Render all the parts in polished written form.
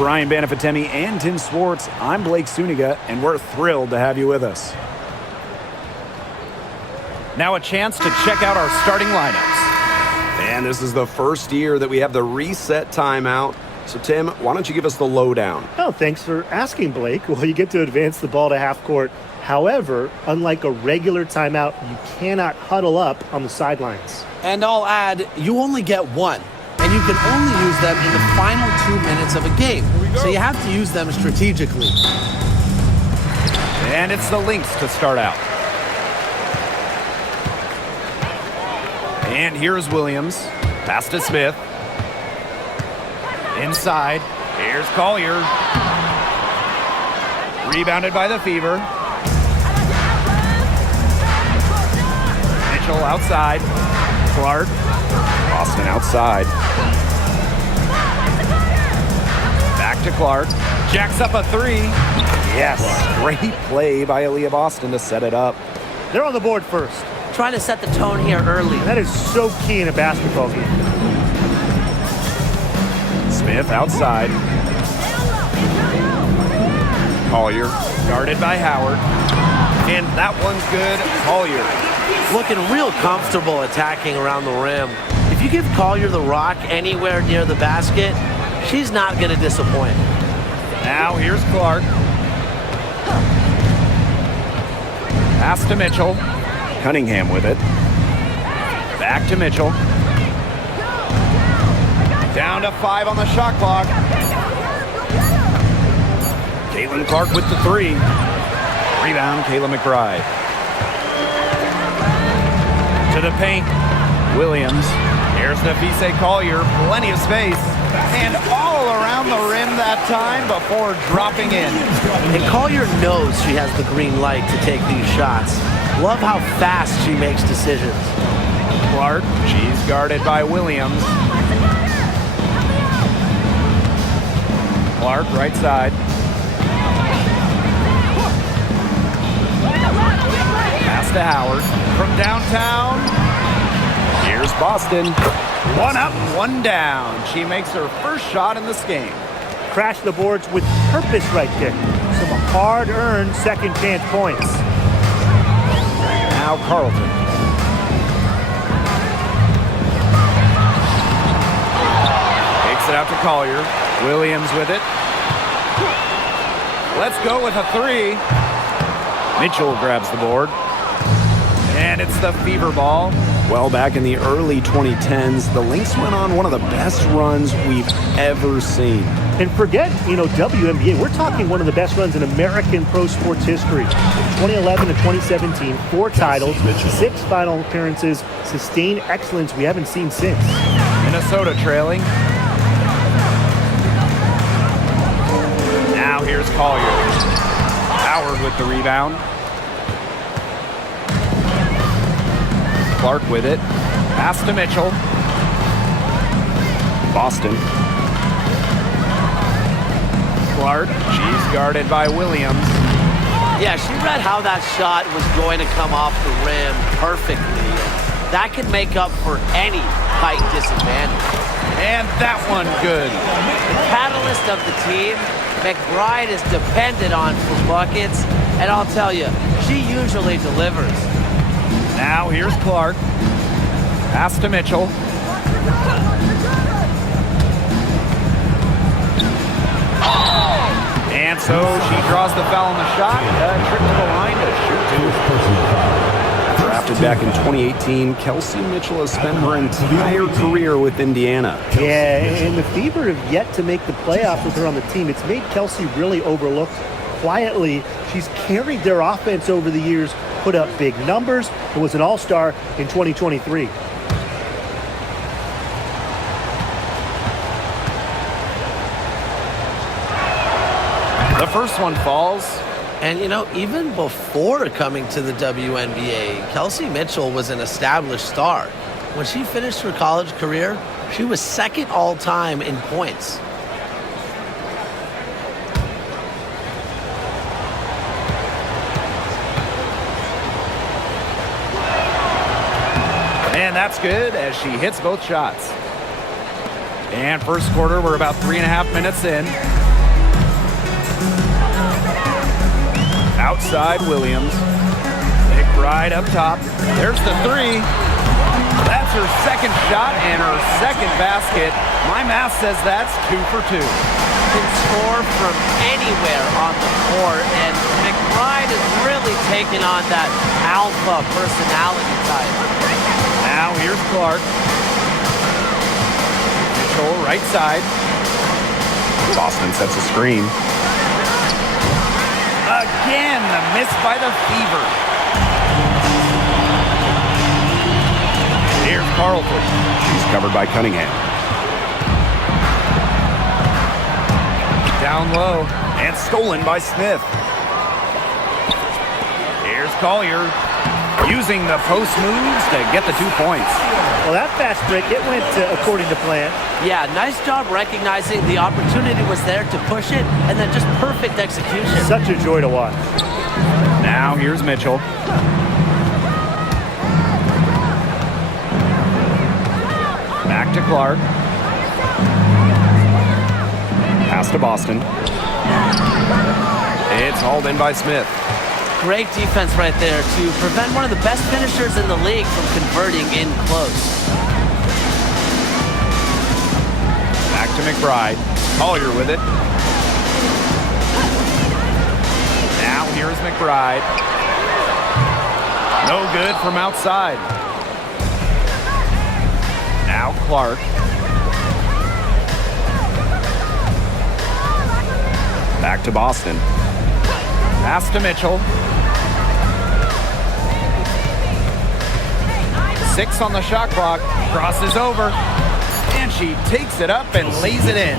Brian Banafitemi and Tim Swartz, I'm Blake Suniga, and we're thrilled to have you with us. Now a chance to check out our starting lineups. And this is the first year that we have the reset timeout. So, Tim, why don't you give us the lowdown? Oh, thanks for asking, Blake. Well, you get to advance the ball to half court. However, unlike a regular timeout, you cannot huddle up on the sidelines. And I'll add, you only get one. And you can only use them in the final 2 minutes of a game. So you have to use them strategically. And it's the Lynx to start out. And here's Williams. Pass to Smith. Inside. Here's Collier. Rebounded by the Fever. Mitchell outside. Clark. Boston outside. Back to Clark. Jacks up a three. Yes. Great play by Aaliyah Boston to set it up. They're on the board first. Trying to set the tone here early. That is so key in a basketball game. Smith outside. Collier guarded by Howard. And that one's good. Collier. Looking real comfortable attacking around the rim. If you give Collier the rock anywhere near the basket, she's not going to disappoint. Now here's Clark. Pass to Mitchell. Cunningham with it. Back to Mitchell. Down to 5 on the shot clock. Caitlin Clark with the three. Rebound, Kayla McBride. To the paint. Williams. Here's Nafise Collier. Plenty of space. And all around the rim that time before dropping in. And Collier knows she has the green light to take these shots. Love how fast she makes decisions. Clark, she's guarded by Williams. Clark, right side. Pass to Howard. From downtown, here's Boston. One up, one down. She makes her first shot in this game. Crash the boards with purpose right there. Some hard-earned second chance points. Now Carlton. Takes it out to Collier. Williams with it. Let's go with a three. Mitchell grabs the board. And it's the Fever ball. Well, back in the early 2010s, the Lynx went on one of the best runs we've ever seen. And forget, WNBA. We're talking one of the best runs in American pro sports history. 2011 to 2017, 4 titles, 6 final appearances, sustained excellence we haven't seen since. Minnesota trailing. Now here's Collier. Howard with the rebound. Clark with it. Pass to Mitchell. Boston. Clark, she's guarded by Williams. Yeah, she read how that shot was going to come off the rim perfectly. That can make up for any height disadvantage. And that one good. The catalyst of the team, McBride is dependent on for buckets, and I'll tell you, she usually delivers. Now here's Clark. Pass to Mitchell. And so she draws the foul on the shot. Trip to the line to shoot two. Drafted back in 2018, Kelsey Mitchell has spent her entire career with Indiana. Yeah, and the Fever have yet to make the playoffs with her on the team. It's made Kelsey really overlooked. Quietly, she's carried their offense over the years, put up big numbers, and was an all-star in 2023. The first one falls. And, even before coming to the WNBA, Kelsey Mitchell was an established star. When she finished her college career, she was second all-time in points. And that's good as she hits both shots. And first quarter, we're about 3.5 minutes in. outside Williams. McBride up top. There's the three. That's her second shot and her second basket. My math says that's 2 for 2. Can score from anywhere on the court, and McBride is really taking on that alpha personality type. Now here's Clark. Mitchell right side. Boston sets a screen. Again, the miss by the Fever. Here's Carlton. She's covered by Cunningham. Down low and stolen by Smith. Here's Collier using the post moves to get the 2 points. Well, that fast break, it went according to plan. Yeah, nice job recognizing the opportunity was there to push it, and then just perfect execution. Such a joy to watch. Now here's Mitchell. Back to Clark. Pass to Boston. It's hauled in by Smith. Great defense right there to prevent one of the best finishers in the league from converting in close. Back to McBride. Collier with it. Now here's McBride. No good from outside. Now Clark. Back to Boston. Pass to Mitchell. 6 on the shot clock. Crosses over. And she takes it up and lays it in.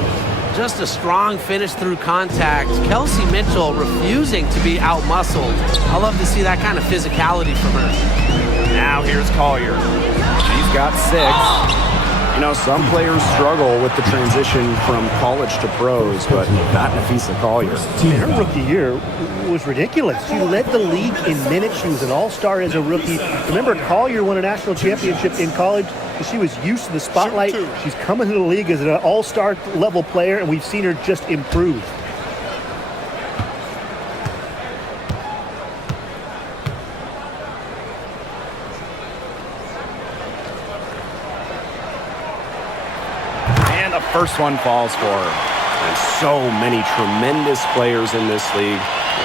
Just a strong finish through contact. Kelsey Mitchell refusing to be out-muscled. I love to see that kind of physicality from her. Now here's Collier. She's got 6. You know, some players struggle with the transition from college to pros, but not Nafisa Collier. Her rookie year was ridiculous. She led the league in minutes. She was an all-star as a rookie. Remember, Collier won a national championship in college. She was used to the spotlight. She's coming to the league as an all-star level player, and we've seen her just improve. And the first one falls for her. There's so many tremendous players in this league.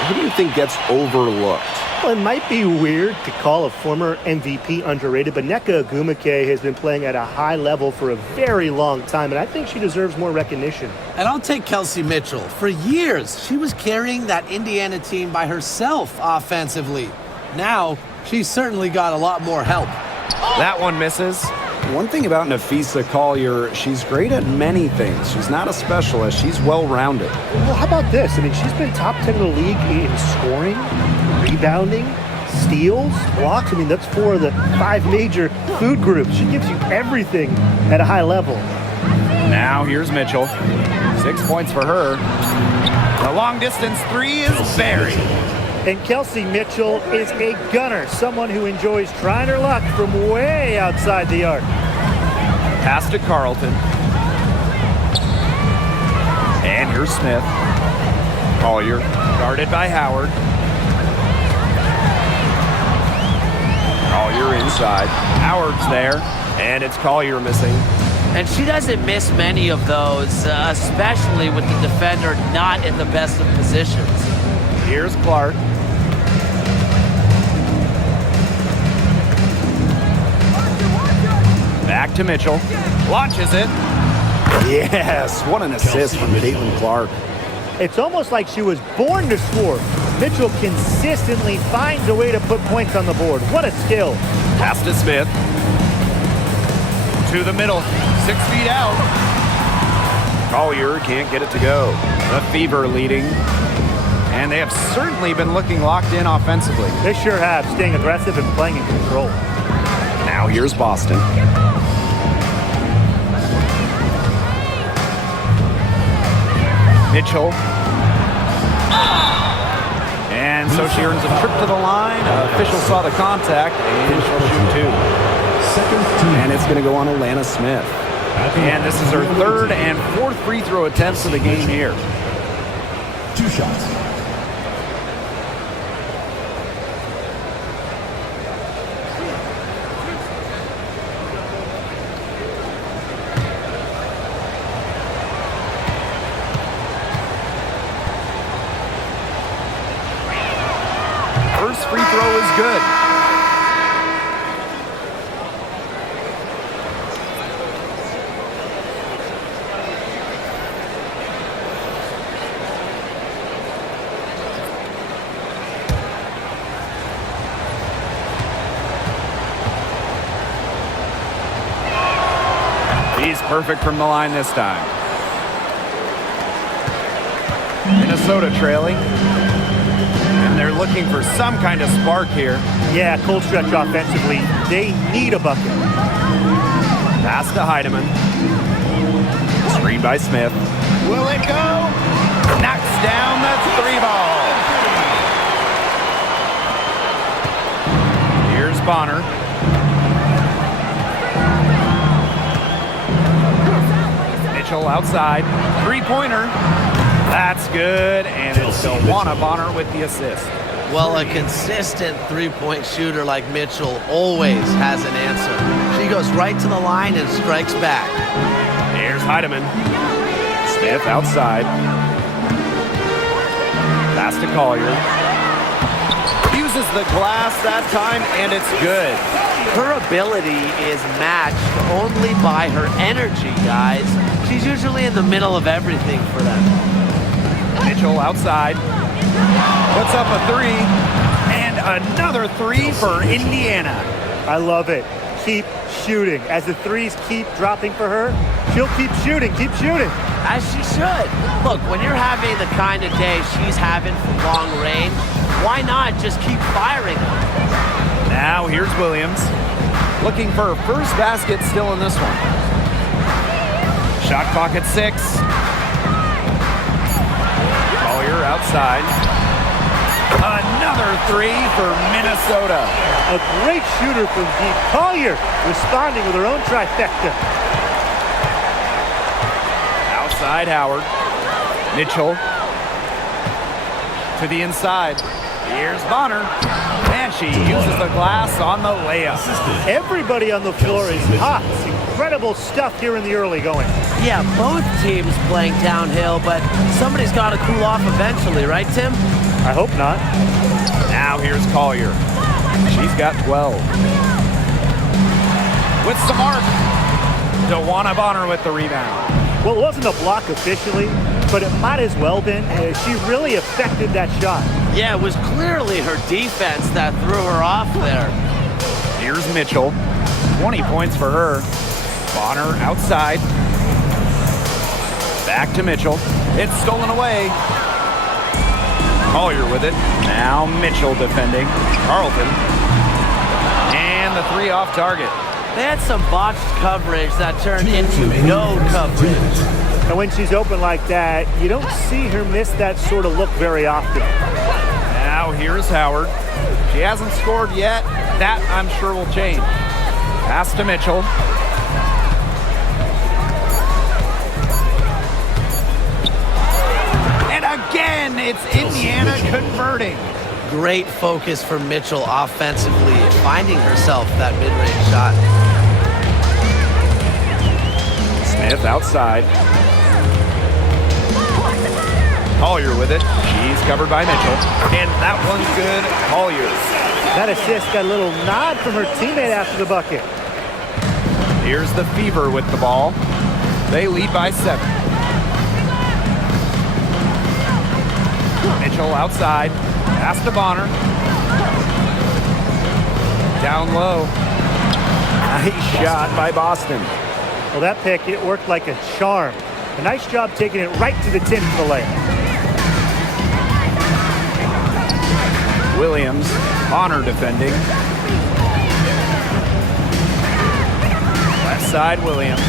Who do you think gets overlooked? Well, it might be weird to call a former MVP underrated, but Nneka Ogwumike has been playing at a high level for a very long time, and I think she deserves more recognition. And I'll take Kelsey Mitchell. For years, she was carrying that Indiana team by herself offensively. Now, she's certainly got a lot more help. That one misses. One thing about Nafisa Collier, she's great at many things. She's not a specialist. She's well-rounded. Well, how about this? I mean, she's been top 10 in the league in scoring, rebounding, steals, blocks. I mean, that's 4 of the 5 major food groups. She gives you everything at a high level. Now here's Mitchell. 6 points for her. The long-distance 3 is buried. And Kelsey Mitchell is a gunner, someone who enjoys trying her luck from way outside the arc. Pass to Carlton. And here's Smith. Collier guarded by Howard. Collier inside. Howard's there, and it's Collier missing. And she doesn't miss many of those, especially with the defender not in the best of positions. Here's Clark. Back to Mitchell. Launches it. Yes, what an assist from CaitlinClark. It's almost like she was born to score. Mitchell consistently finds a way to put points on the board. What a skill. Pass to Smith. To the middle. 6 feet out. Collier can't get it to go. The Fever leading. And they have certainly been looking locked in offensively. They sure have, staying aggressive and playing in control. Now here's Boston. Mitchell. And so she earns a trip to the line. Official saw the contact, and she'll shoot 2. And it's going to go on Alana Smith. And this is her 3rd and 4th free throw attempts of the game here. 2 shots. First free throw is good. He's perfect from the line this time. Minnesota trailing. And they're looking for some kind of spark here. Yeah, cold stretch offensively. They need a bucket. Pass to Heidemann. Screen by Smith. Will it go? Knocks down the three ball. Here's Bonner. Mitchell outside. Three-pointer. That's good, and it's DeWanna Bonner with the assist. Well, a consistent three-point shooter like Mitchell always has an answer. She goes right to the line and strikes back. Here's Heidemann. Smith outside. Pass to Collier. Uses the glass that time, and it's good. Her ability is matched only by her energy, guys. She's usually in the middle of everything for them. Mitchell outside. Puts up a three. And another three for Indiana. I love it. Keep shooting. As the threes keep dropping for her, she'll keep shooting, keep shooting. As she should. Look, when you're having the kind of day she's having from long range, why not just keep firing them? Now here's Williams. Looking for her first basket still in this one. Shot clock at 6. Collier outside. Another three for Minnesota. A great shooter from deep. Collier responding with her own trifecta. Outside Howard. Mitchell to the inside. Here's Bonner. And she uses the glass on the layup. Everybody on the floor is hot. Incredible stuff here in the early going. Yeah, both teams playing downhill, but somebody's got to cool off eventually, right, Tim? I hope not. Now here's Collier. She's got 12. With some arc. DeWanna Bonner with the rebound. Well, it wasn't a block officially, but it might as well been. She really affected that shot. Yeah, it was clearly her defense that threw her off there. Here's Mitchell. 20 points for her. Bonner outside. Back to Mitchell. It's stolen away. Collier with it. Now Mitchell defending. Carlton. And the three off target. They had some botched coverage that turned into no coverage. And when she's open like that, you don't see her miss that sort of look very often. Now here's Howard. She hasn't scored yet. That, I'm sure, will change. Pass to Mitchell. And again, it's Indiana converting. Great focus for Mitchell offensively, finding herself that mid-range shot. Smith outside. Collier with it. She's covered by Mitchell. And that one's good. Collier. That assist got a little nod from her teammate after the bucket. Here's the Fever with the ball. They lead by 7. Mitchell outside. Pass to Bonner. Down low. Nice shot by Boston. Well, that pick, it worked like a charm. A nice job taking it right to the tin for the layup. Williams, Bonner defending. Left side, Williams.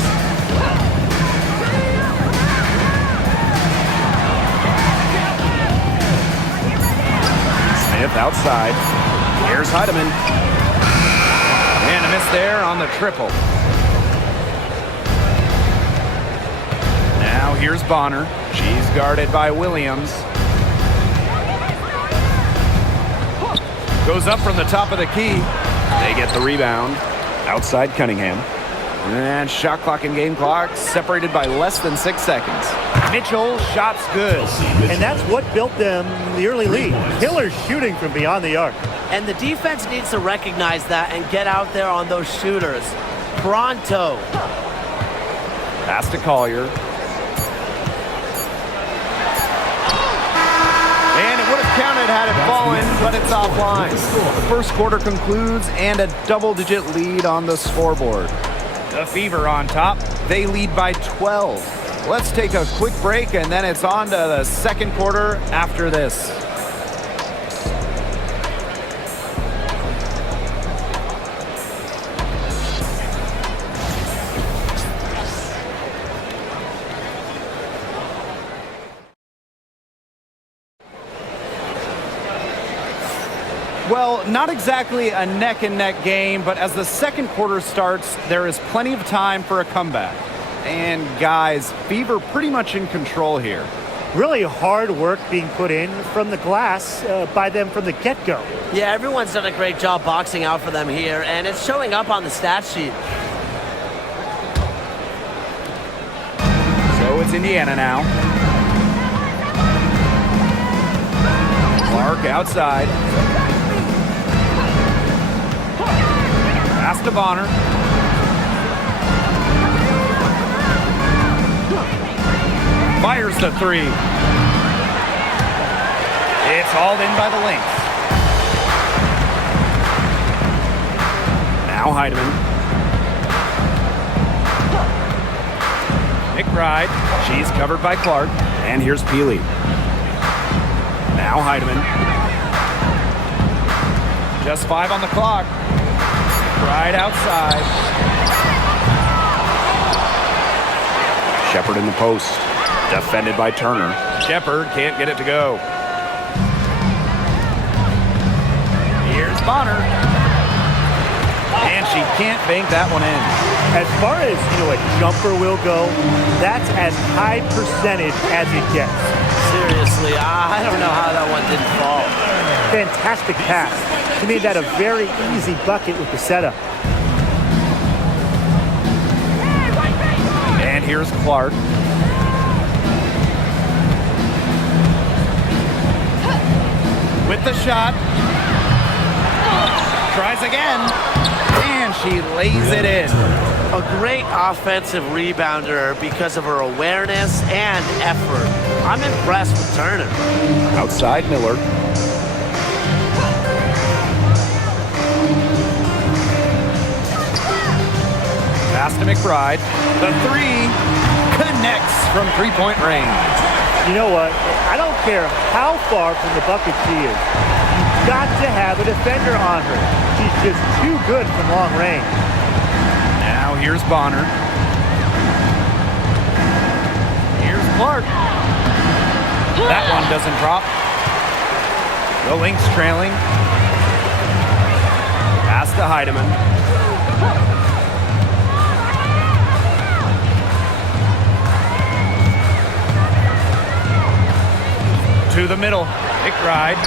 Smith outside. Here's Heidemann. And a miss there on the triple. Now here's Bonner. She's guarded by Williams. Goes up from the top of the key. They get the rebound. Outside Cunningham. And shot clock and game clock separated by less than 6 seconds. Mitchell, shots good. And that's what built them the early lead. Killer shooting from beyond the arc. And the defense needs to recognize that and get out there on those shooters. Pronto. Pass to Collier. And it would have counted had it fallen, but it's offline. The first quarter concludes and a double-digit lead on the scoreboard. The Fever on top. They lead by 12. Let's take a quick break, and then it's on to the second quarter after this. Well, not exactly a neck-and-neck game, but as the second quarter starts, there is plenty of time for a comeback. And guys, Fever pretty much in control here. Really hard work being put in from the glass by them from the get-go. Yeah, everyone's done a great job boxing out for them here, and it's showing up on the stat sheet. So it's Indiana now. Clark outside. Pass to Bonner. Fires the three. It's hauled in by the Lynx. Now Heidemann. McBride. She's covered by Clark. And here's Peely. Now Heidemann. Just 5 on the clock. McBride outside. Shepard in the post. Defended by Turner. Shepard can't get it to go. Here's Bonner. And she can't bank that one in. As far as, a jumper will go, that's as high percentage as it gets. Seriously, I don't know how that one didn't fall. Fantastic pass. He made that a very easy bucket with the setup. And here's Clark. With the shot. Tries again. And she lays it in. A great offensive rebounder because of her awareness and effort. I'm impressed with Turner. Outside Miller. Pass to McBride. The three connects from three-point range. You know what? I don't care how far from the bucket she is. You've got to have a defender on her. She's just too good from long range. Now here's Bonner. Here's Clark. That one doesn't drop. The Lynx trailing. Pass to Heidemann. To the middle. McBride.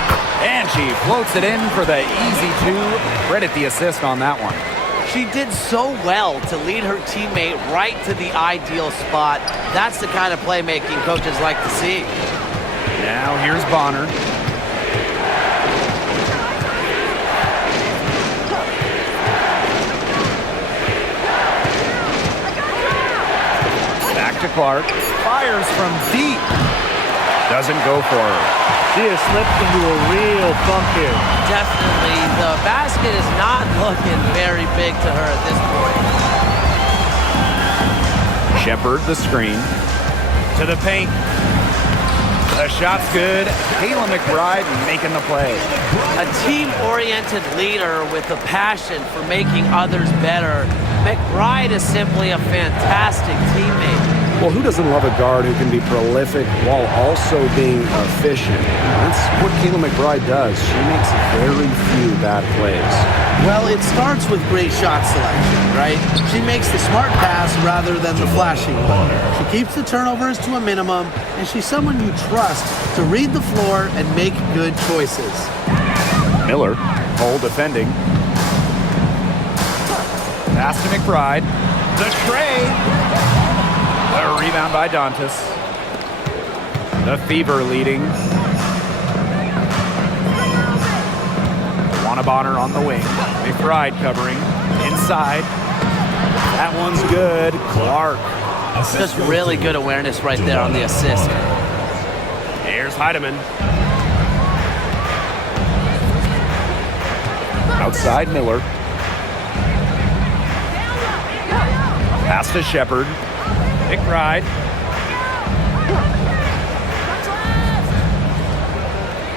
And she floats it in for the easy two. Credit the assist on that one. She did so well to lead her teammate right to the ideal spot. That's the kind of playmaking coaches like to see. Now here's Bonner. Back to Clark. Fires from deep. Doesn't go for her. She has slipped into a real funk here. Definitely. The basket is not looking very big to her at this point. Shepard the screen. To the paint. The shot's good. Kayla McBride making the play. A team-oriented leader with a passion for making others better. McBride is simply a fantastic teammate. Well, who doesn't love a guard who can be prolific while also being efficient? That's what Kayla McBride does. She makes very few bad plays. Well, it starts with great shot selection, right? She makes the smart pass rather than the flashing one. She keeps the turnovers to a minimum, and she's someone you trust to read the floor and make good choices. Miller, Cole defending. Pass to McBride. The tray. A rebound by Dantas. The Fever leading. Bonner on the wing. McBride covering. Inside. That one's good. Clark. Just really good awareness right there on the assist. Here's Heidemann. Outside Miller. Pass to Shepard. McBride.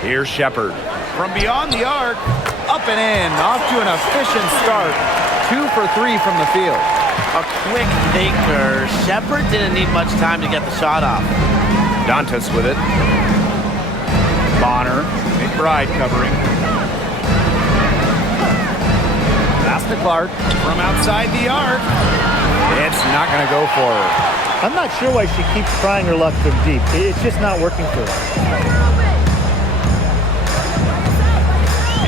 Here's Shepard. From beyond the arc. Up and in. Off to an efficient start. 2 for 3 from the field. A quick thinker. Shepard didn't need much time to get the shot off. Dantas with it. Bonner. McBride covering. Pass to Clark. From outside the arc. It's not going to go for her. I'm not sure why she keeps trying her luck from deep. It's just not working for her.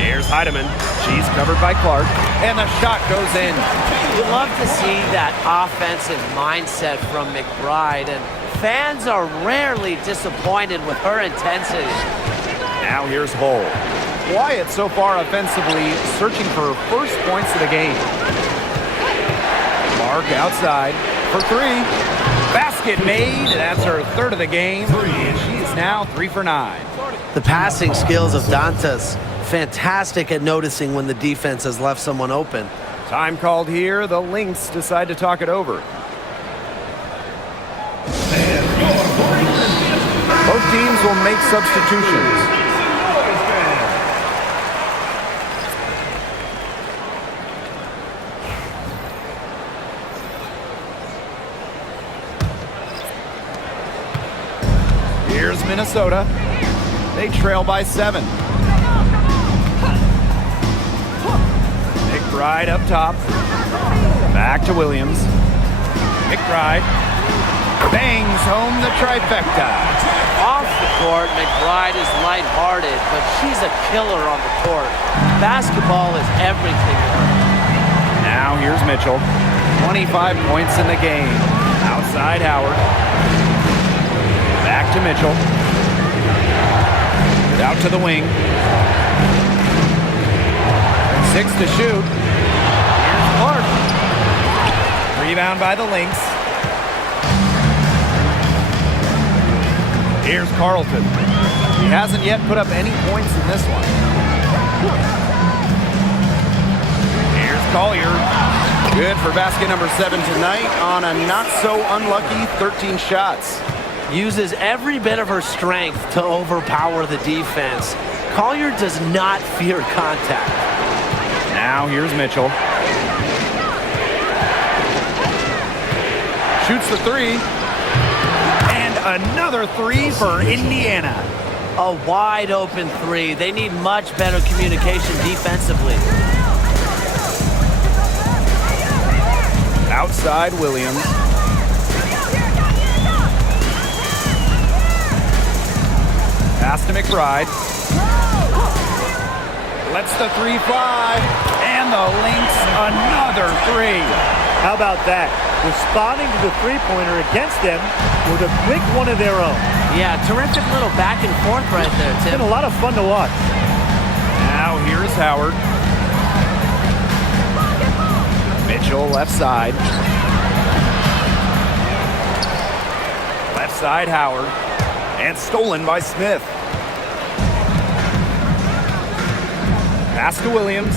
Here's Heidemann. She's covered by Clark. And the shot goes in. You love to see that offensive mindset from McBride, and fans are rarely disappointed with her intensity. Now here's Hull. Quiet so far offensively, searching for her first points of the game. Clark outside for 3. Basket made. That's her third of the game. And she's now 3 for 9. The passing skills of Dantas, fantastic at noticing when the defense has left someone open. Time called here. The Lynx decide to talk it over. Both teams will make substitutions. Here's Minnesota. They trail by 7. McBride up top. Back to Williams. McBride bangs home the trifecta. Off the court, McBride is lighthearted, but she's a killer on the court. Basketball is everything to her. Now here's Mitchell. 25 points in the game. Outside Howard. Back to Mitchell. Out to the wing. 6 to shoot. Here's Clark. Rebound by the Lynx. Here's Carlton. He hasn't yet put up any points in this one. Here's Collier. Good for basket number 7 tonight on a not-so-unlucky 13 shots. Uses every bit of her strength to overpower the defense. Collier does not fear contact. Now here's Mitchell. Shoots the 3. And another 3 for Indiana. A wide open 3. They need much better communication defensively. Outside Williams. Pass to McBride. Lets the 3 fly. And the Lynx another 3. How about that? Responding to the three-pointer against them with a quick one of their own. Yeah, terrific little back and forth right there, It's Tim. been a lot of fun to watch. Now here's Howard. Mitchell left side. Left side Howard. And stolen by Smith. Pass to Williams.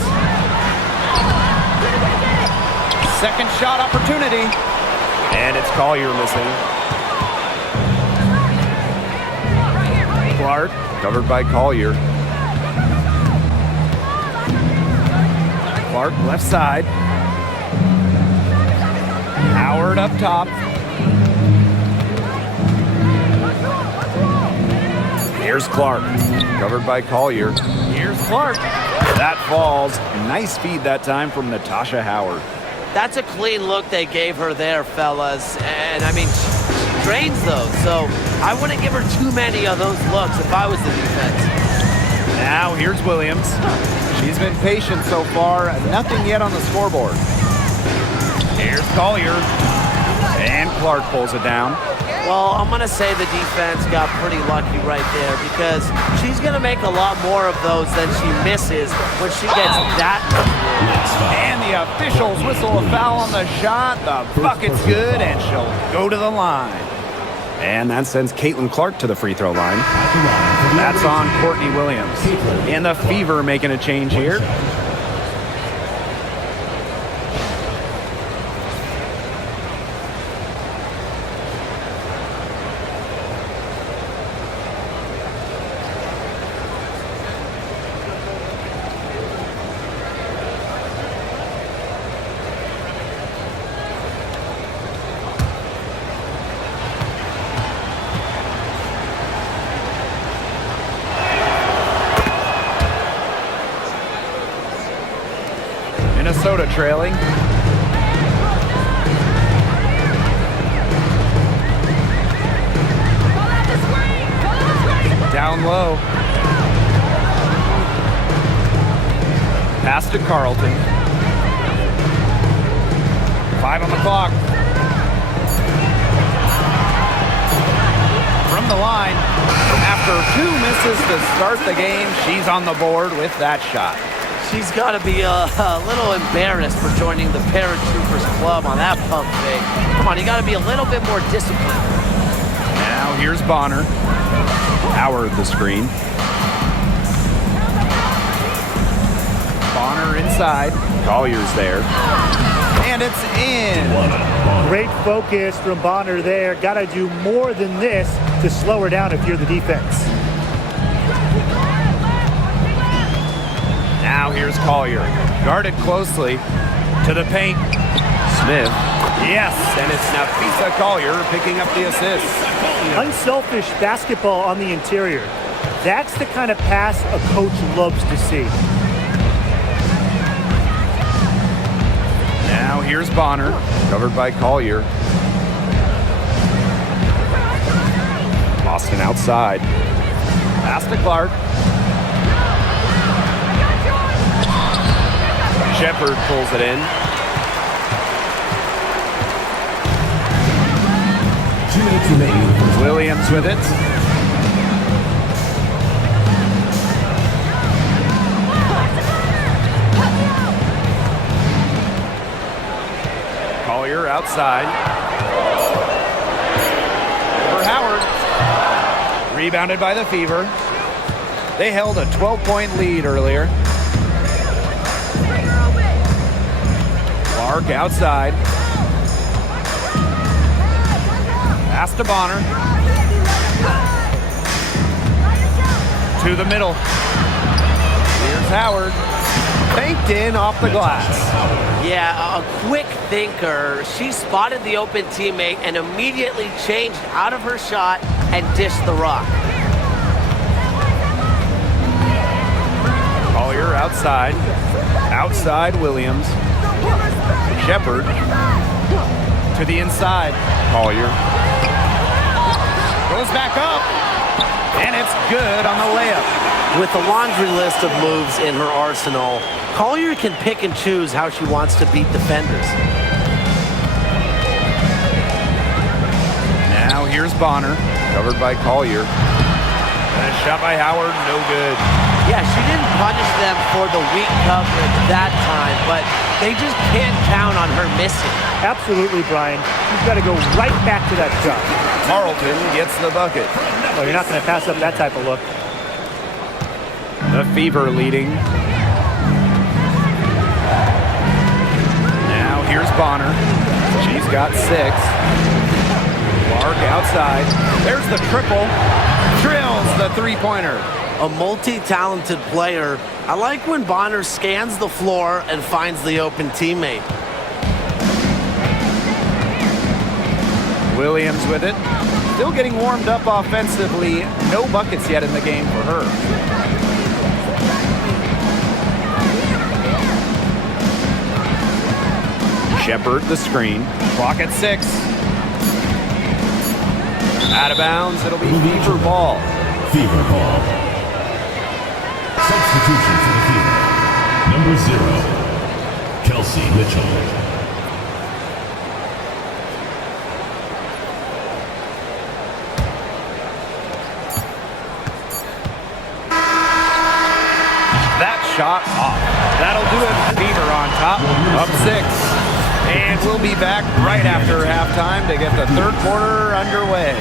Second shot opportunity. And it's Collier missing. Clark covered by Collier. Clark left side. Howard up top. Here's Clark, covered by Collier. Here's Clark. That falls. Nice feed that time from Natasha Howard. That's a clean look they gave her there, fellas. And, I mean, she drains those. So I wouldn't give her too many of those looks if I was the defense. Now here's Williams. She's been patient so far. Nothing yet on the scoreboard. Here's Collier. And Clark pulls it down. Well, I'm going to say the defense got pretty lucky right there because she's going to make a lot more of those than she misses when she gets that. And the officials whistle a foul on the shot. The bucket's good, and she'll go to the line. And that sends CaitlinClark to the free throw line. That's on Courtney Williams. And the Fever making a change here. Minnesota trailing. Down low. Pass to Carlton. 5 on the clock. From the line. After 2 misses to start the game, she's on the board with that shot. She's got to be a little embarrassed for joining the Paratroopers Club on that pump fake. Come on, you got to be a little bit more disciplined. Now here's Bonner. Howard the screen. Bonner inside. Collier's there. And it's in. Great focus from Bonner there. Got to do more than this to slow her down if you're the defense. Now here's Collier. Guarded closely to the paint. Smith. Yes, and it's Nafisa Collier picking up the assist. Unselfish basketball on the interior. That's the kind of pass a coach loves to see. Now here's Bonner, covered by Collier. Boston outside. Pass to Clark. Shepard pulls it in. Williams with it. Collier outside. For Howard. Rebounded by the Fever. They held a 12-point lead earlier. Clark outside. Pass to Bonner. To the middle. Here's Howard. Banked in off the glass. Yeah, a quick thinker. She spotted the open teammate and immediately changed out of her shot and dished the rock. Collier outside. Outside Williams. Shepard to the inside. Collier goes back up, and it's good on the layup. With a laundry list of moves in her arsenal, Collier can pick and choose how she wants to beat defenders. Now here's Bonner, covered by Collier. And a shot by Howard, no good. Yeah, she didn't punish them for the weak coverage that time, but they just can't count on her missing. Absolutely, Brian. She's got to go right back to that shot. Carlton gets the bucket. Oh, you're not going to pass up that type of look. The Fever leading. Now here's Bonner. She's got 6. Clark outside. There's the triple. Drills the three-pointer. A multi-talented player. I like when Bonner scans the floor and finds the open teammate. Williams with it. Still getting warmed up offensively. No buckets yet in the game for her. Shepard the screen. Clock at 6. Out of bounds. It'll be Fever ball. Fever ball. Substitution for the Fever. Number 0, Kelsey Mitchell. That shot off. That'll do it. Fever on top, up 6. And we'll be back right after halftime to get the third quarter underway.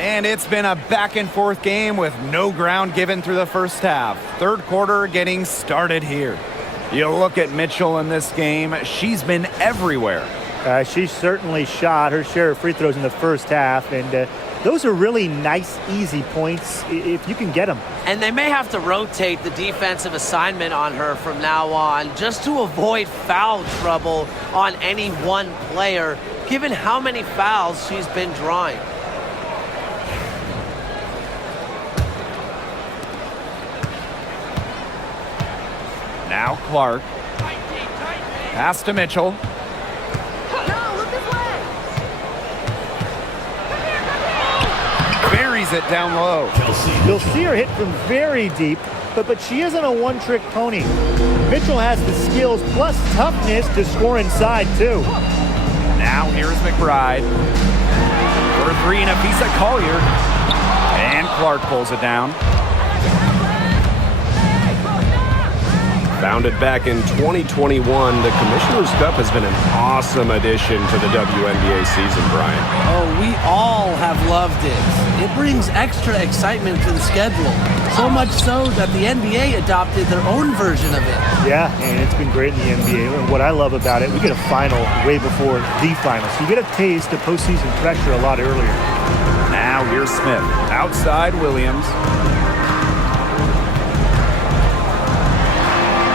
And it's been a back-and-forth game with no ground given through the first half. Third quarter getting started here. You look at Mitchell in this game, she's been everywhere. She certainly shot her share of free throws in the first half, and those are really nice, easy points if you can get them. And they may have to rotate the defensive assignment on her from now on just to avoid foul trouble on any one player, given how many fouls she's been drawing. Now Clark. Pass to Mitchell. Buries it down low. You'll see her hit from very deep, but she isn't a one-trick pony. Mitchell has the skills plus toughness to score inside, too. Now here's McBride. For 3 and a piece at Collier. And Clark pulls it down. Founded back in 2021, the Commissioner's Cup has been an awesome addition to the WNBA season, Brian. Oh, we all have loved it. It brings extra excitement to the schedule. So much so that the NBA adopted their own version of it. Yeah, and it's been great in the NBA. And what I love about it, we get a final way before the final. So you get a taste of postseason pressure a lot earlier. Now here's Smith. Outside Williams.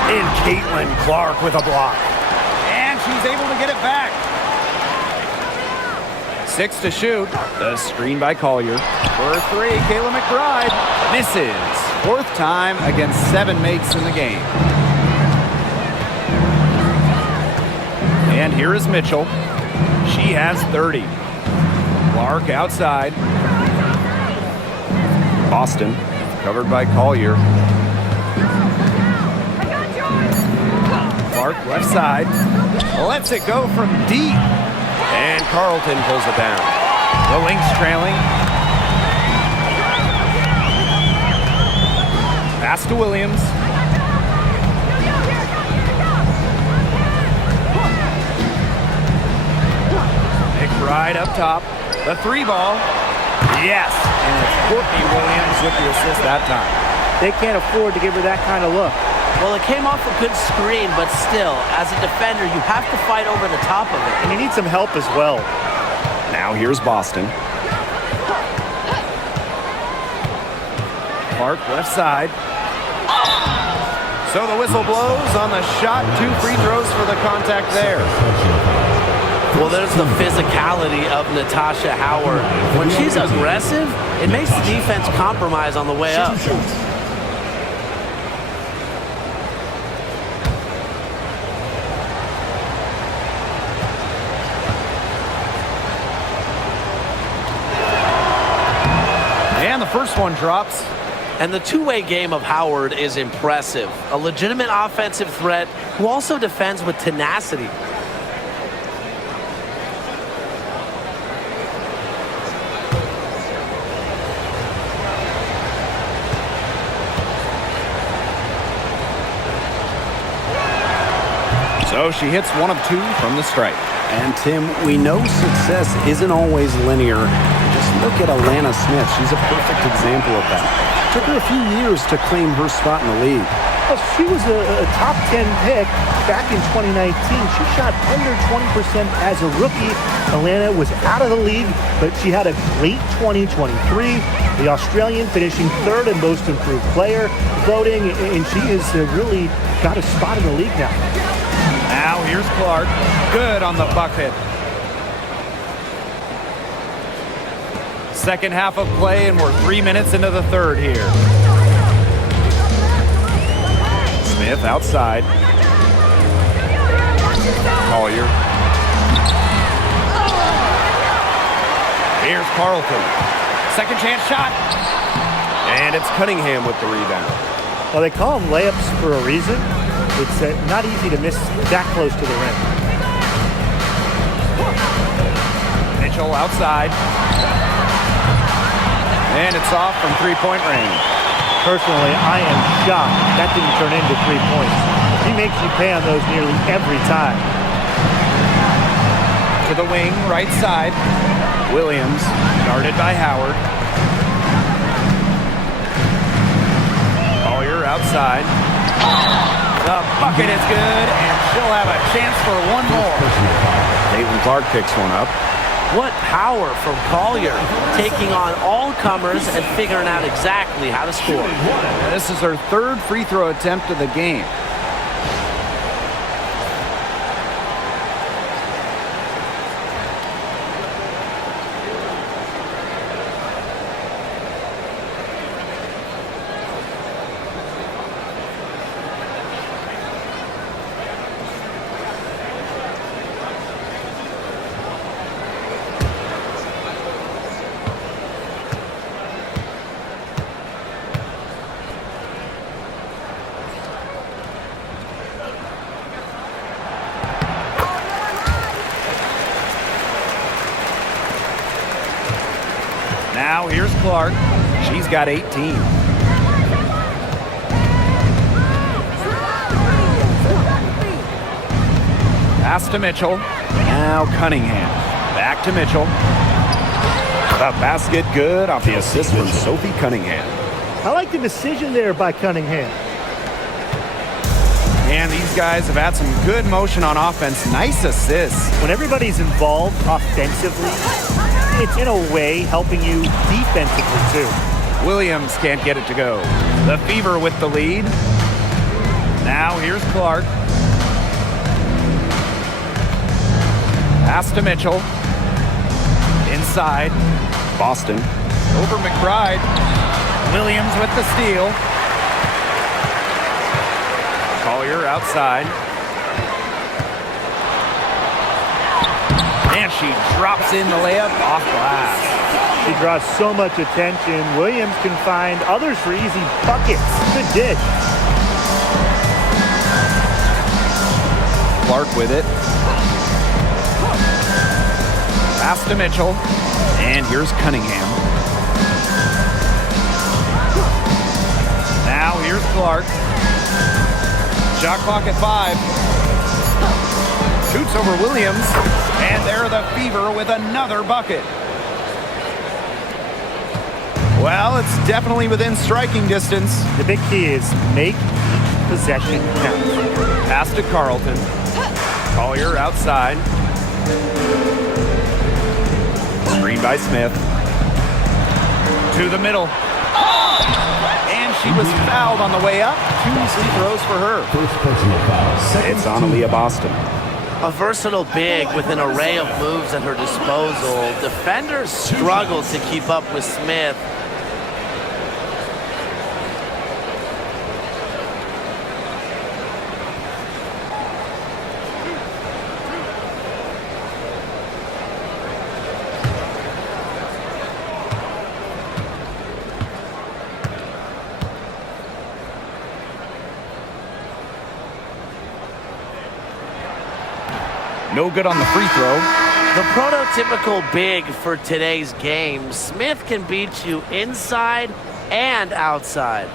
And Caitlinclark with a block. And she's able to get it back. 6 to shoot. The screen by Collier. For 3, Kayla McBride misses. 4th time against 7 makes in the game. And here is Mitchell. She has 30. Clark outside. Boston covered by Collier. Clark left side, lets it go from deep, and Carlton pulls it down. The Lynx trailing. Pass to Williams. McBride up top. The 3 ball. Yes, and it's Courtney Williams with the assist that time. They can't afford to give her that kind of look. Well, it came off a good screen, but still, as a defender, you have to fight over the top of it. And you need some help as well. Now here's Boston. Clark left side. So the whistle blows on the shot. 2 free throws for the contact there. Well, there's the physicality of Natasha Howard. When she's aggressive, it makes the defense compromise on the way up. And the first one drops. And the two-way game of Howard is impressive. A legitimate offensive threat who also defends with tenacity. So she hits 1 of 2 from the stripe. And Tim, we know success isn't always linear. Just look at Alana Smith. She's a perfect example of that. Took her a few years to claim her spot in the league. Well, she was a top 10 pick back in 2019. She shot under 20% as a rookie. Atlanta was out of the league, but she had a great 2023. The Australian finishing third in most improved player voting, and she has really got a spot in the league now. Now here's Clark. Good on the bucket. Second half of play, and we're 3 minutes into the third here. Smith outside. Collier. Here's Carlton. Second chance shot. And it's Cunningham with the rebound. Well, they call them layups for a reason. It's not easy to miss that close to the rim. Mitchell outside. And it's off from three-point range. Personally, I am shocked that didn't turn into 3 points. He makes you pay on those nearly every time. To the wing, right side. Williams, guarded by Howard. Collier outside. The bucket is good, and she'll have a chance for one more. Caitlin Clark picks one up. What power from Collier, taking on all comers and figuring out exactly how to score. This is her third free throw attempt of the game. Now here's Clark. She's got 18. Pass to Mitchell. Now Cunningham. Back to Mitchell. The basket good off the assist from Sophie Cunningham. I like the decision there by Cunningham. And these guys have had some good motion on offense. Nice assists. When everybody's involved offensively, it's in a way helping you defensively too. Williams can't get it to go. The Fever with the lead. Now here's Clark. Pass to Mitchell. Inside. Boston. Over McBride. Williams with the steal. Collier outside. And she drops in the layup off glass. She draws so much attention. Williams can find others for easy buckets. Good dish. Clark with it. Pass to Mitchell. And here's Cunningham. Now here's Clark. Shot clock at 5. Shoots over Williams. And they're the Fever with another bucket. Well, it's definitely within striking distance. The big key is make possession count. Pass to Carlton. Collier outside. Screen by Smith. To the middle. And she was fouled on the way up. 2 free throws for her. First personal foul. It's on Aaliyah Boston. A versatile big with an array of moves at her disposal. Defenders struggled to keep up with Smith. No good on the free throw. The prototypical big for today's game. Smith can beat you inside and outside.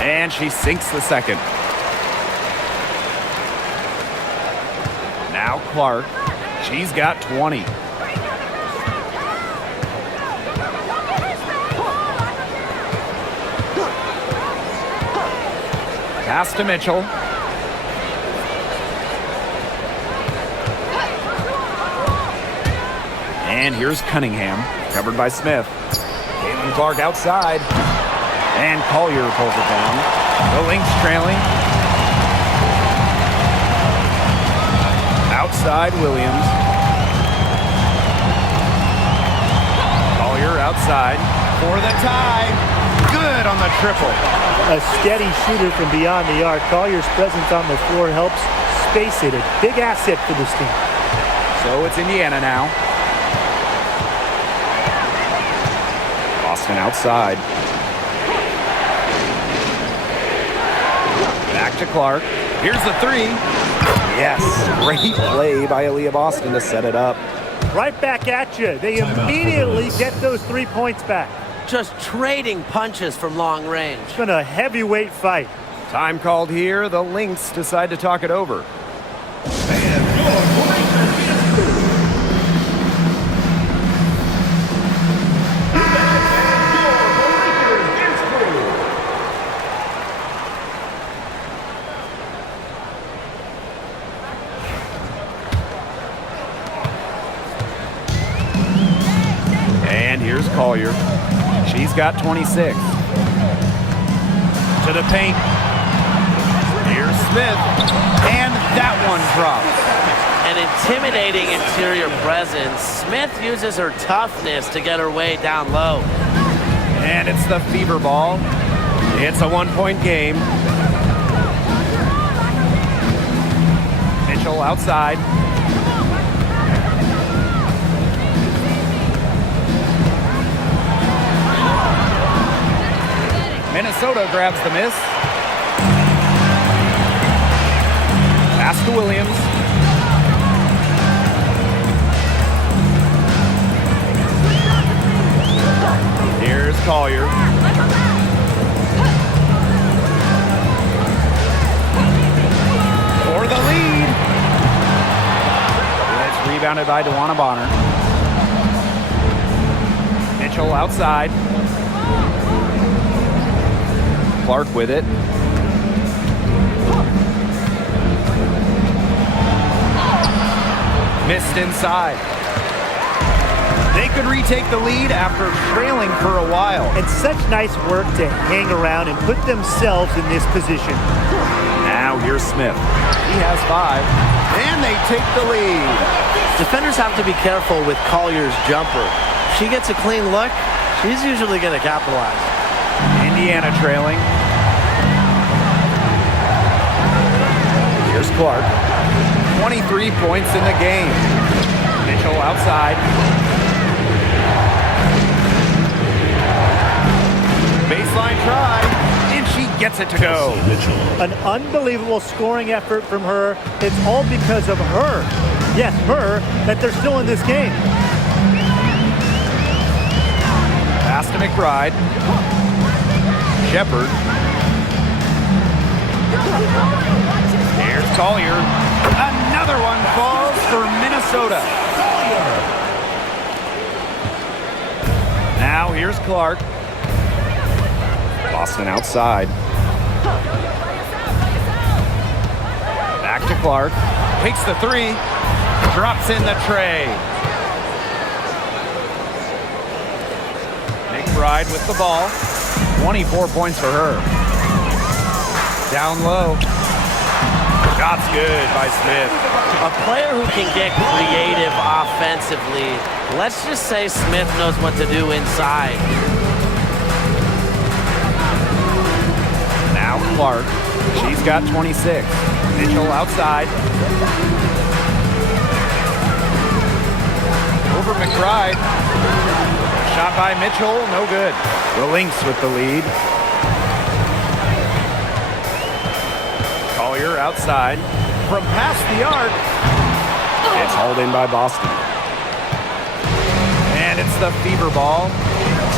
And she sinks the second. Now Clark. She's got 20. Pass to Mitchell. And here's Cunningham, covered by Smith. Clark outside. And Collier pulls it down. The Lynx trailing. Outside Williams. Collier outside for the tie. Good on the triple. A steady shooter from beyond the arc. Collier's presence on the floor helps space it. A big asset for this team. So it's Indiana now. Boston outside. Back to Clark. Here's the three. Yes, great play by Aaliyah Boston to set it up. Right back at you. They immediately get those 3 points back. Just trading punches from long range. It's been a heavyweight fight. Time called here. The Lynx decide to talk it over. And here's Collier. She's got 26. To the paint. Here's Smith. And that one drops. An intimidating interior presence. Smith uses her toughness to get her way down low. And it's the fever ball. It's a 1-point game. Mitchell outside. Minnesota grabs the miss. Pass to Williams. Here's Collier. For the lead. It's rebounded by DeWanna Bonner. Mitchell outside. Clark with it. Missed inside. They could retake the lead after trailing for a while. And such nice work to hang around and put themselves in this position. Now here's Smith. He has 5. And they take the lead. Defenders have to be careful with Collier's jumper. If she gets a clean look, she's usually going to capitalize. Indiana trailing. Here's Clark. 23 points in the game. Mitchell outside. Baseline try, and she gets it to go. An unbelievable scoring effort from her. It's all because of her. Yes, her, that they're still in this game. Pass to McBride. Shepard. Here's Collier. Another one falls for Minnesota. Now here's Clark. Boston outside. Back to Clark. Takes the three. Drops in the tray. McBride with the ball. 24 points for her. Down low. Shot's good by Smith. A player who can get creative offensively. Let's just say Smith knows what to do inside. Now Clark. She's got 26. Mitchell outside. Over McBride. Shot by Mitchell, no good. The Lynx with the lead. Collier outside. From past the arc. It's hauled in by Boston. And it's the fever ball.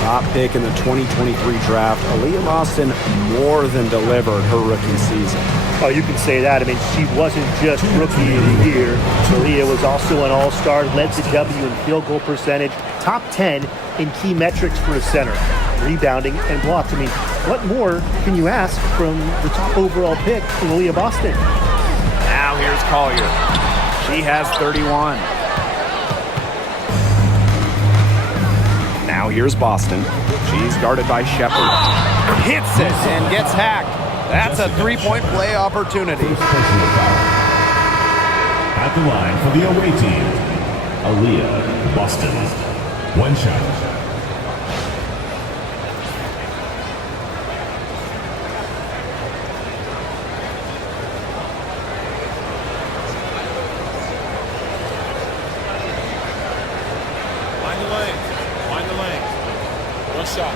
Top pick in the 2023 draft, Aaliyah Boston more than delivered her rookie season. Oh, you can say that. I mean, she wasn't just rookie of the year. Aaliyah was also an all-star, led the W in field goal percentage, top 10 in key metrics for a center, rebounding and blocks. I mean, what more can you ask from the top overall pick in Aaliyah Boston? Now here's Collier. She has 31. Now here's Boston. She's guarded by Shepard. Hits it and gets hacked. That's a three-point play opportunity. At the line for the away team, Aaliyah Boston. One shot. Shot.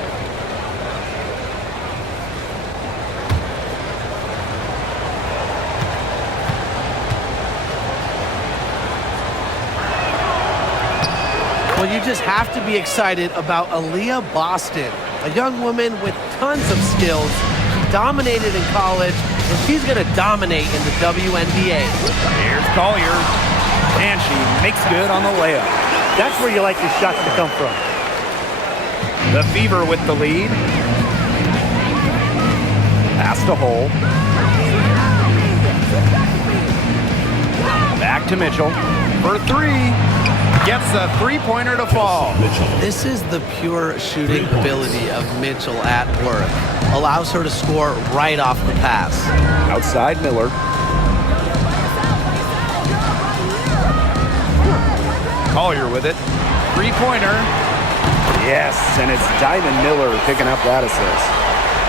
Well, you just have to be excited about Aaliyah Boston, a young woman with tons of skills. She dominated in college, and she's going to dominate in the WNBA. Here's Collier, and she makes good on the layup. That's where you like your shots to come from. The Fever with the lead. Pass to Hole. Back to Mitchell for three. Gets a three-pointer to fall. This is the pure shooting ability of Mitchell at work. Allows her to score right off the pass. Outside Miller. Collier with it. Three-pointer. Yes, and it's Diamond Miller picking up that assist.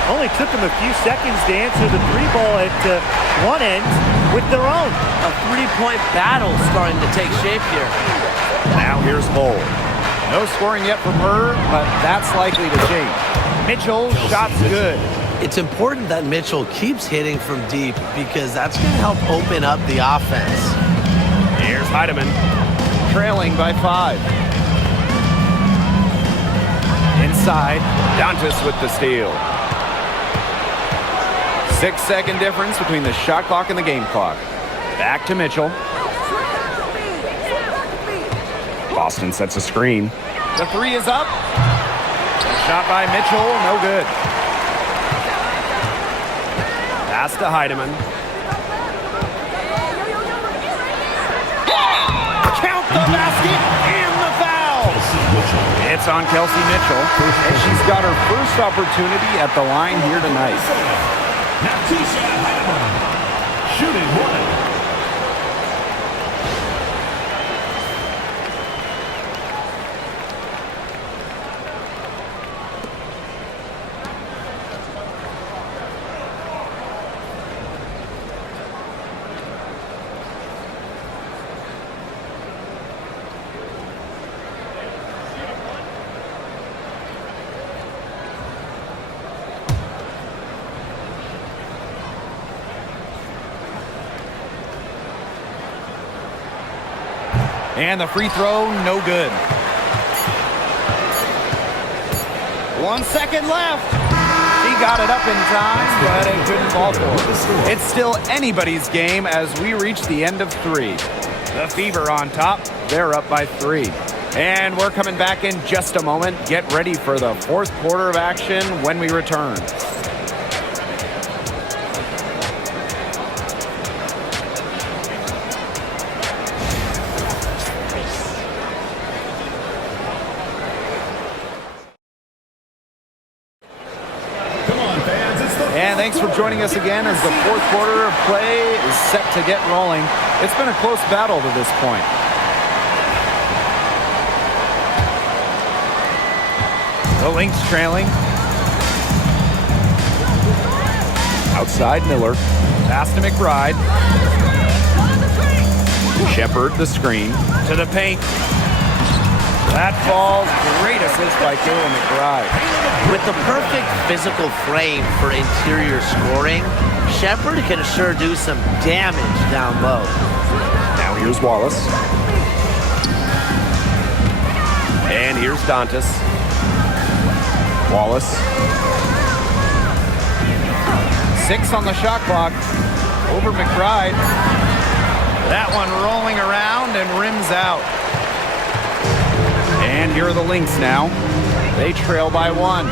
Only took them a few seconds to answer the three ball at one end with their own. A three-point battle starting to take shape here. Now here's Bull. No scoring yet from her, but that's likely to change. Mitchell, shot's good. It's important that Mitchell keeps hitting from deep because that's going to help open up the offense. Here's Heidemann, trailing by 5. Inside, Dantas with the steal. 6-second difference between the shot clock and the game clock. Back to Mitchell. Boston sets a screen. The three is up. Shot by Mitchell, no good. Pass to Heidemann. Count the basket and the foul. It's on Kelsey Mitchell, and she's got her first opportunity at the line here tonight. Shooting one. And the free throw, no good. 1 second left. She got it up in time, but it couldn't fall for her. It's still anybody's game as we reach the end of 3. The Fever on top. They're up by 3. And we're coming back in just a moment. Get ready for the fourth quarter of action when we return. And thanks for joining us again as the fourth quarter of play is set to get rolling. It's been a close battle to this point. The Lynx trailing. Outside Miller. Pass to McBride. Shepard the screen. To the paint. That falls. Great assist by Kayla McBride. With the perfect physical frame for interior scoring, Shepard can sure do some damage down low. Now here's Wallace. And here's Dantas. Wallace. 6 on the shot clock. Over McBride. That one rolling around and rims out. And here are the Lynx now. They trail by 1.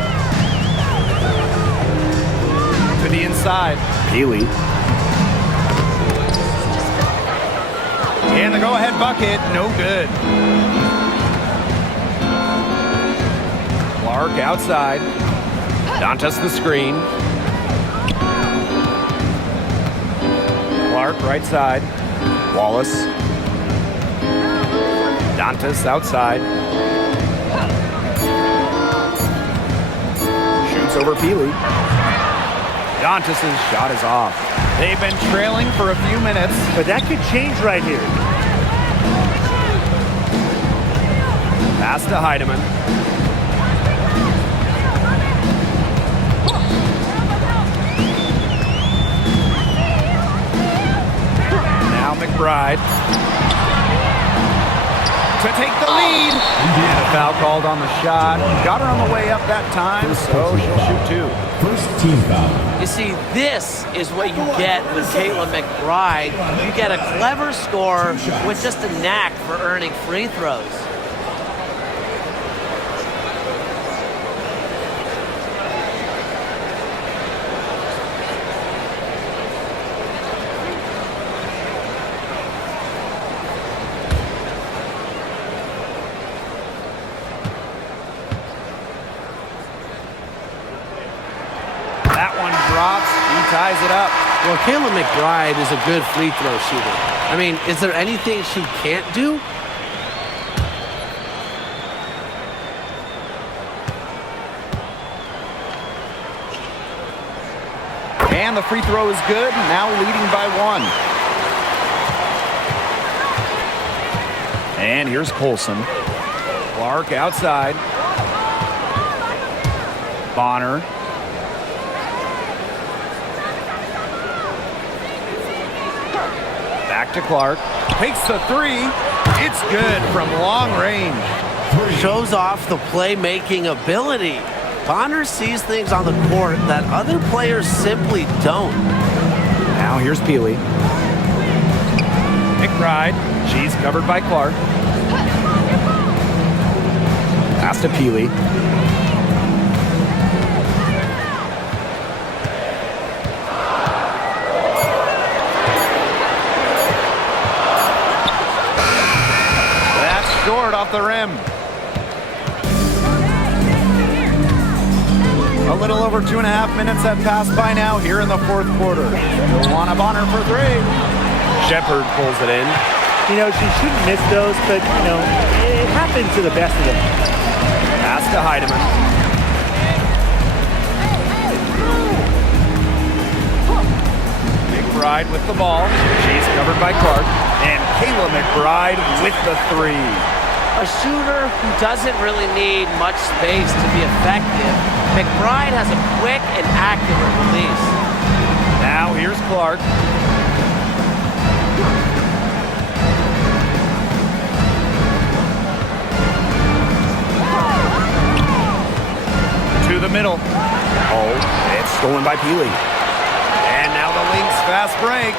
To the inside. Peely. And the go-ahead bucket, no good. Clark outside. Dantas the screen. Clark right side. Wallace. Dantas outside. Shoots over Peely. Dantas' shot is off. They've been trailing for a few minutes. But that could change right here. Pass to Heidemann. Now McBride. To take the lead. And a foul called on the shot. Got her on the way up that time, so she'll shoot 2. First team foul. You see, this is what you get with Caitlin McBride. You get a clever scorer with just a knack for earning free throws. Drops, he ties it up. Well, Kayla McBride is a good free throw shooter. I mean, is there anything she can't do? And the free throw is good, now leading by 1. And here's Colson. Clark outside. Bonner. Back to Clark. Takes the 3. It's good from long range. Shows off the playmaking ability. Bonner sees things on the court that other players simply don't. Now here's Peely. McBride. She's covered by Clark. Pass to Peely. Short off the rim. A little over 2.5 minutes have passed by now here in the 4th quarter. Luana Bonner for 3. Shepard pulls it in. You know, she shouldn't miss those, but, you know, it happens to the best of them. Pass to Heidemann. McBride with the ball. She's covered by Clark. And Kayla McBride with the 3. A shooter who doesn't really need much space to be effective, McBride has a quick and accurate release. Now here's Clark. To the middle. Oh, it's stolen by Peely. And now the Lynx fast break.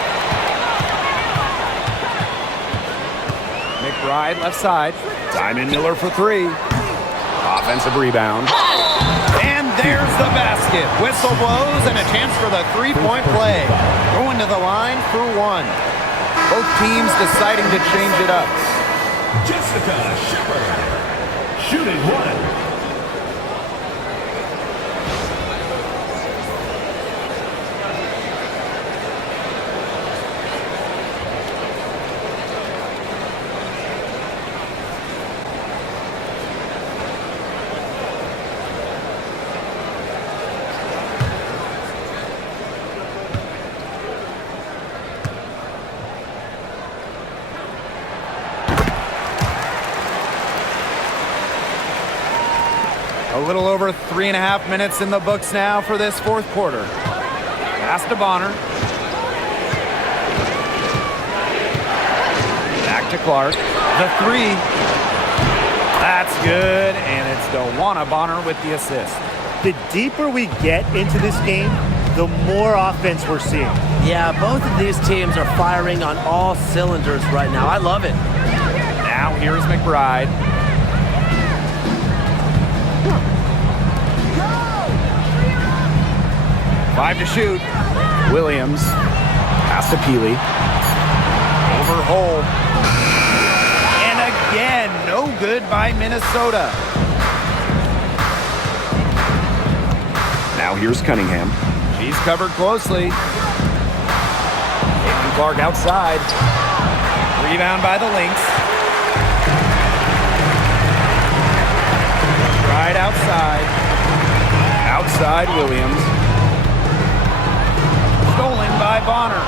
McBride left side. Diamond Miller for 3. Offensive rebound. And there's the basket. Whistle blows and a chance for the 3-point play. Going to the line for 1. Both teams deciding to change it up. Jessica Shepard. Shooting 1. A little over 3.5 minutes in the books now for this 4th quarter. Pass to Bonner. Back to Clark. The 3. That's good, and it's Luana Bonner with the assist. The deeper we get into this game, the more offense we're seeing. Yeah, both of these teams are firing on all cylinders right now. I love it. Now here's McBride. Five to shoot. Williams. Pass to Peely. Over Hole. And again, no good by Minnesota. Now here's Cunningham. She's covered closely. Clark outside. Rebound by the Lynx. Right outside. Outside Williams. Stolen by Bonner.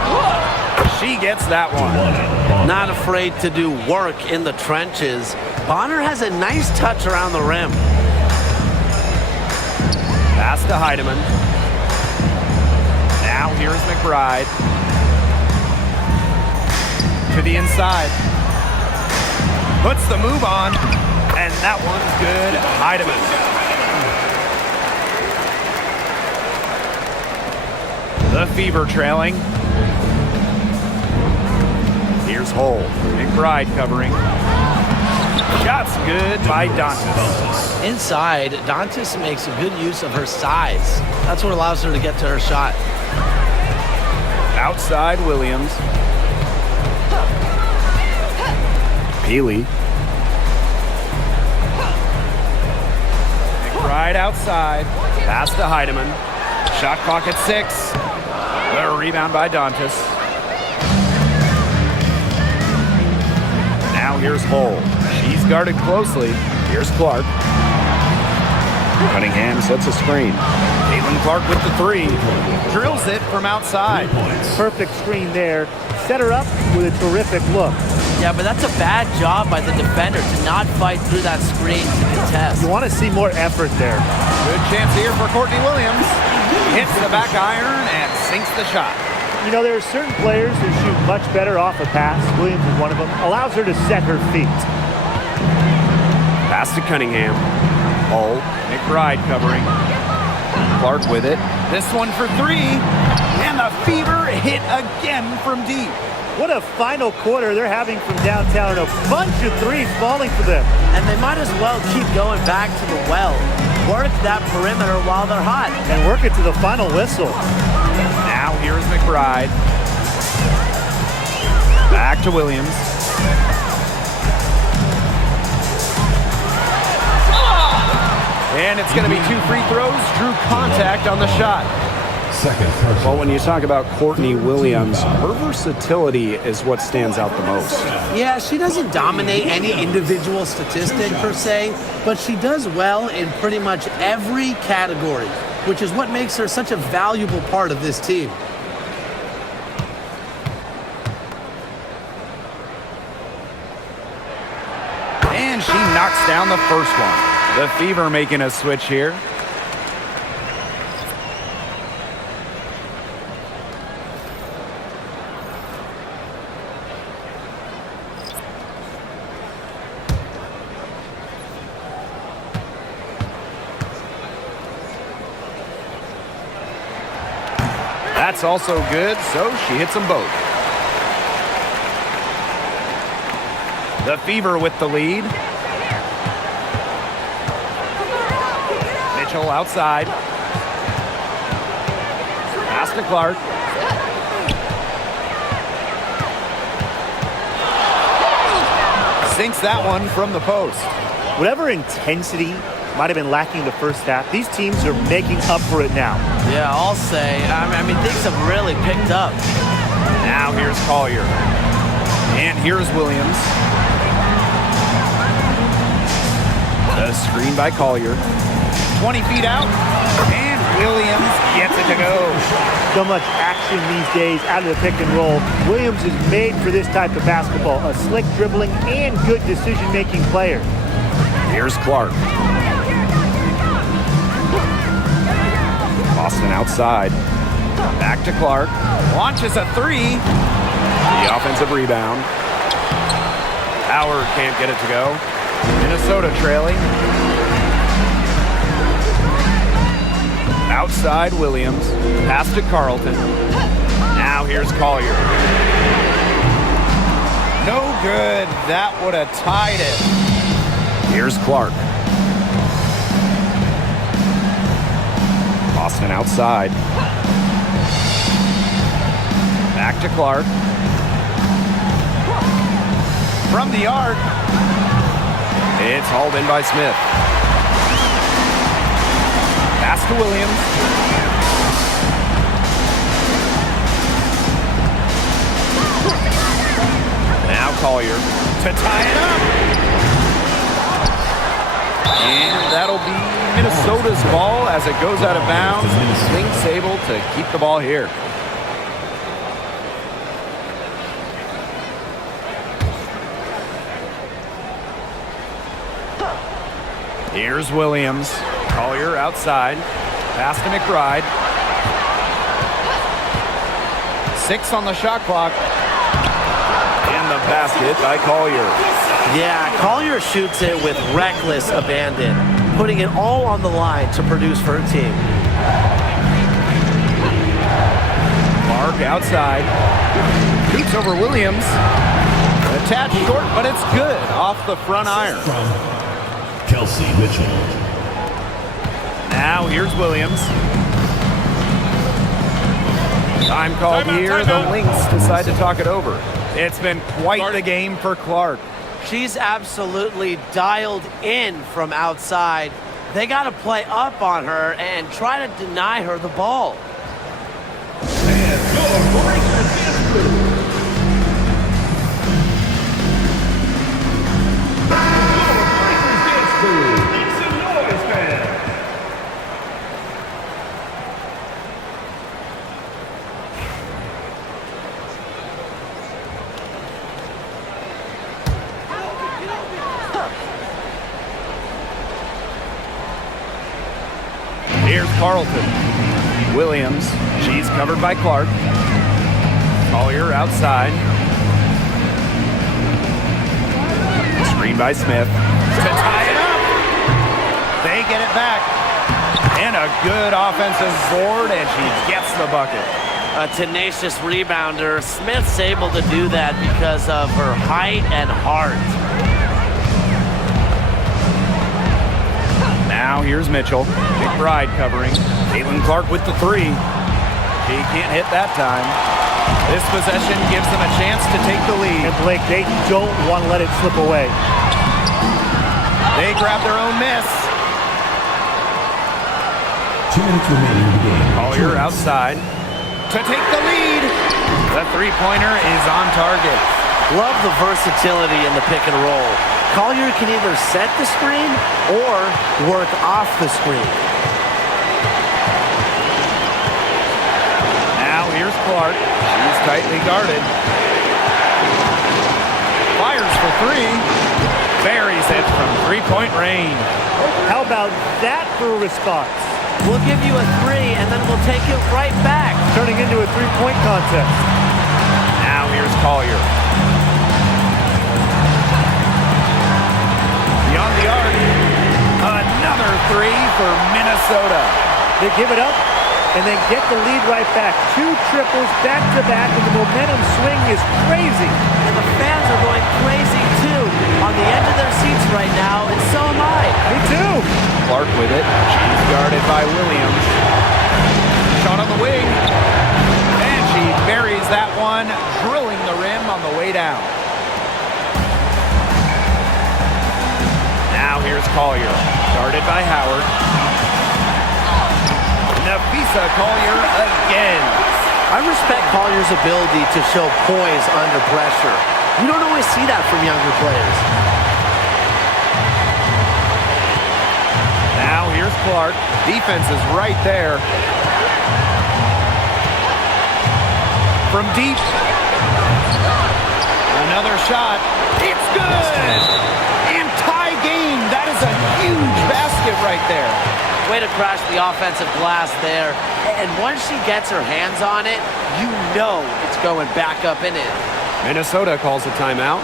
She gets that one. Not afraid to do work in the trenches. Bonner has a nice touch around the rim. Pass to Heidemann. Now here's McBride. To the inside. Puts the move on. And that one's good. Heidemann. The Fever trailing. Here's Hole. McBride covering. Shots good by Dantas. Inside, Dantas makes a good use of her size. That's what allows her to get to her shot. Outside Williams. Peely. McBride outside. Pass to Heidemann. Shot clock at 6. The rebound by Dantas. Now here's Hole. She's guarded closely. Here's Clark. Cunningham sets a screen. Clark with the 3. Drills it from outside. Perfect screen there. Set her up with a terrific look. Yeah, but that's a bad job by the defender to not fight through that screen to contest. You want to see more effort there. Good chance here for Courtney Williams. Hits the back iron and sinks the shot. You know, there are certain players who shoot much better off a pass. Williams is one of them. Allows her to set her feet. Pass to Cunningham. Hole. McBride covering. Clark with it. This one for 3. And the Fever hit again from deep. What a final quarter they're having from downtown. A bunch of threes falling for them. And they might as well keep going back to the well. Work that perimeter while they're hot. And work it to the final whistle. Now here's McBride. Back to Williams. And it's going to be 2 free throws. Drew contact on the shot. Second person. Well, when you talk about Courtney Williams, her versatility is what stands out the most. Yeah, she doesn't dominate any individual statistic per se, but she does well in pretty much every category, which is what makes her such a valuable part of this team. And she knocks down the first one. The Fever making a switch here. That's also good, so she hits them both. The Fever with the lead. Mitchell outside. Pass to Clark. Sinks that one from the post. Whatever intensity might have been lacking in the first half, these teams are making up for it now. Yeah, I'll say. I mean, things have really picked up. Now here's Collier. And here's Williams. The screen by Collier. 20 feet out. And Williams gets it to go. So much action these days out of the pick and roll. Williams is made for this type of basketball. A slick dribbling and good decision-making player. Here's Clark. Boston outside. Back to Clark. Launches a 3. The offensive rebound. Howard can't get it to go. Minnesota trailing. Outside Williams. Pass to Carlton. Now here's Collier. No good. That would have tied it. Here's Clark. Boston outside. Back to Clark. From the arc. It's hauled in by Smith. Pass to Williams. Now Collier to tie it up. And that'll be Minnesota's ball as it goes out of bounds. Lynx able to keep the ball here. Here's Williams. Collier outside. Pass to McBride. 6 on the shot clock. And the basket by Collier. Yeah, Collier shoots it with reckless abandon, putting it all on the line to produce for her team. Clark outside. Shoots over Williams. Attached short, but it's good. Off the front iron. Kelsey Mitchell. Now here's Williams. Time called here. The Lynx decide to talk it over. It's been quite the game for Clark. She's absolutely dialed in from outside. They got to play up on her and try to deny her the ball. Here's Carlton. Williams. She's covered by Clark. Collier outside. Screen by Smith. To tie it up. They get it back. And a good offensive board, and she gets the bucket. A tenacious rebounder. Smith's able to do that because of her height and heart. Now here's Mitchell. McBride covering. CaitlinClark with the 3. She can't hit that time. This possession gives them a chance to take the lead. And Blake, they don't want to let it slip away. They grab their own miss. 2 minutes remaining in the game. Collier outside to take the lead. The three-pointer is on target. Love the versatility in the pick and roll. Collier can either set the screen or work off the screen. Now here's Clark. She's tightly guarded. Fires for 3. Buries it from three-point range. How about that for a response? We'll give you a 3 and then we'll take it right back. Turning into a three-point contest. Now here's Collier. Beyond the arc. Another 3 for Minnesota. They give it up and then get the lead right back. 2 triples back-to-back, and the momentum swing is crazy. And the fans are going crazy too on the edge of their seats right now, and so am I. Me too. Clark with it. She's guarded by Williams. Shot on the wing. And she buries that one, drilling the rim on the way down. Now here's Collier. Guarded by Howard. Nafisa Collier again. I respect Collier's ability to show poise under pressure. You don't always see that from younger players. Now here's Clark. Defense is right there. From deep. Another shot. It's good. And tie game. That is a huge basket right there. Way to crash the offensive glass there. And once she gets her hands on it, you know it's going back up and in. Minnesota calls a timeout.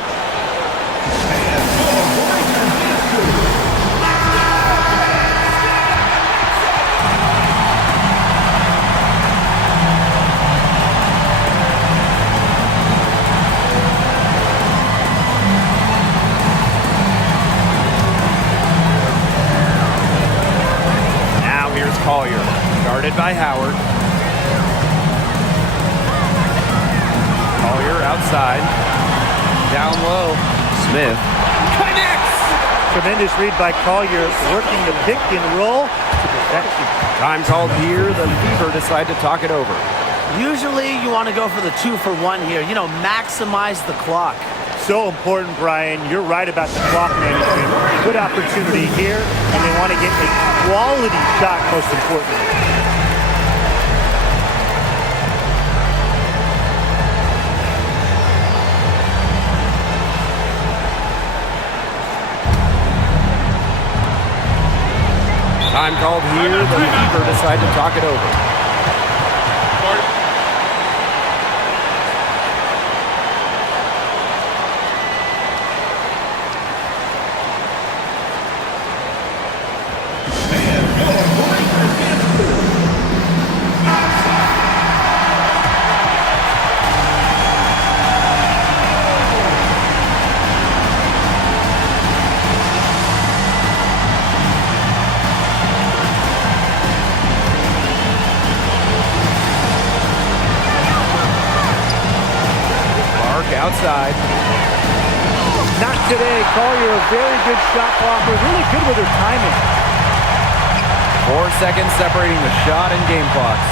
Guarded by Howard. Collier outside. Down low. Smith connects! Tremendous read by Collier, working the pick and roll to perfection. Time called here. The Fever decide to talk it over. Usually you want to go for the 2-for-1 here. You know, maximize the clock. So important, Brian. You're right about the clock management. Good opportunity here, and they want to get a quality shot, most importantly. Time called here. The Fever decide to talk it over. 'Outside. Not today. Collier, a very good shot blocker. Really good with her timing. 4 seconds separating the shot and game clocks.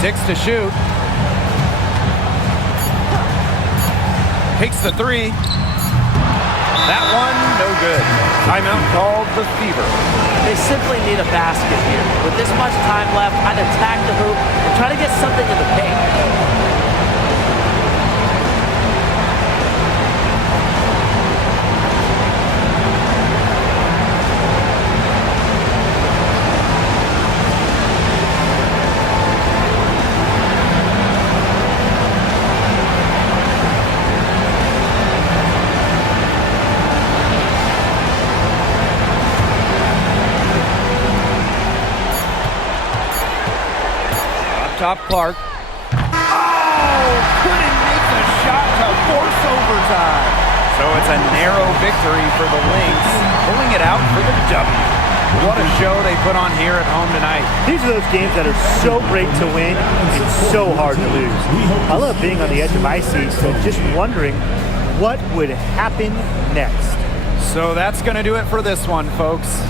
Six to shoot. Takes the three. That one, no good. Timeout called the Fever. They simply need a basket here. With this much time left, I'd attack the hoop and try to get something in the paint. Top Clark. Oh, couldn't make the shot to force overtime. So it's a narrow victory for the Lynx, pulling it out for the W. What a show they put on here at home tonight. These are those games that are so great to win and so hard to lose. I love being on the edge of my seat and just wondering what would happen next. So that's going to do it for this one, folks.